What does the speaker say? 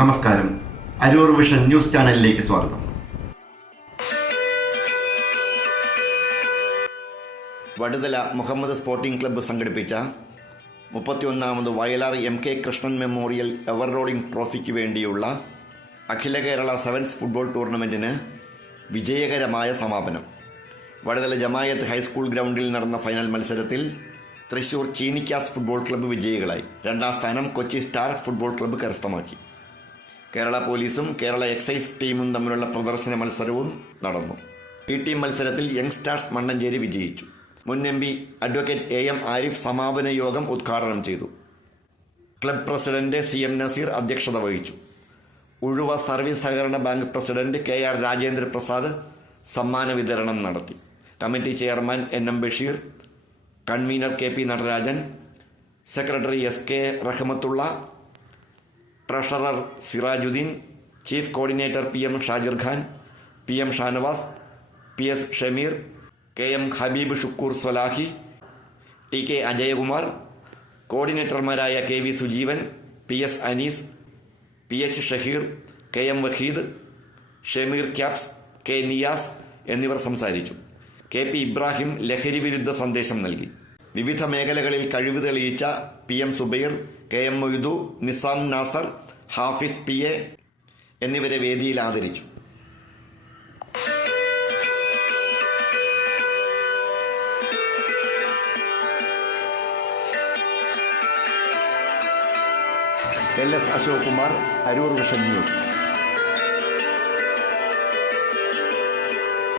നമസ്കാരം. Aroor vision news ചാനലിലേക്ക് സ്വാഗതം. വടുതല മുഹമ്മദ് സ്പോർട്ടിംഗ് ക്ലബ്ബ് സംഘടിപ്പിച്ച 31ാമത് Vayalar MK Krishnan memorial ever rolling ട്രോഫിക്ക് വേണ്ടിയുള്ള അഖില കേരള സെവൻസ് ഫുട്ബോൾ ടൂർണമെൻറ്റിന് വിജയകരമായ സമാപനം. വടുതല ജമായത്ത് ഹൈസ്കൂൾ ഗ്രൗണ്ടിൽ നടന്ന ഫൈനൽ മത്സരത്തിൽ തൃശൂർ ചീനിക്കാസ് ഫുട്ബോൾ ക്ലബ്ബ് വിജയികളായി. 2ാം സ്ഥാനം കൊച്ചി സ്റ്റാർ ഫുട്ബോൾ ക്ലബ്ബ് കരസ്ഥമാക്കി. കേരള പോലീസും കേരള എക്സൈസ് ടീമും തമ്മിലുള്ള പ്രദർശന മത്സരവും നടന്നു. ഈ ടീം മത്സരത്തിൽ യങ് സ്റ്റാർസ് മണ്ണഞ്ചേരി വിജയിച്ചു. മുൻ MP അഡ്വക്കേറ്റ് AM ആരിഫ് സമാപന യോഗം ഉദ്ഘാടനം ചെയ്തു. ക്ലബ് പ്രസിഡന്റ് CM നസീർ അധ്യക്ഷത വഹിച്ചു. ഉഴുവ സർവീസ് സഹകരണ bank president KR Rajendra Prasad സമ്മാന വിതരണം നടത്തി. Committee chairman NM Basheer, convener KP Natarajan, secretary SK Rahmathulla, treasurer Sirajuddin, chief coordinator PM Shajir Khan, PM Shanavas, PS Shameer, KM Habeeb Shukoor Swalahi, TK Ajayakumar, കോർഡിനേറ്റർമാരായ KV Sujeevan, PS Anees, PH Shaheer, KM Waheed, Shameer caps, K Niyas എന്നിവർ സംസാരിച്ചു. KP ഇബ്രാഹിം ലഹരി വിരുദ്ധ സന്ദേശം നൽകി. വിവിധ മേഖലകളിൽ കഴിവ് തെളിയിച്ച PM Zubair, KM Moidu, Nizam Nasar, Hafiz PA എന്നിവരെ വേദിയിൽ ആദരിച്ചു. LS Ashok Kumar, Aroor vision news.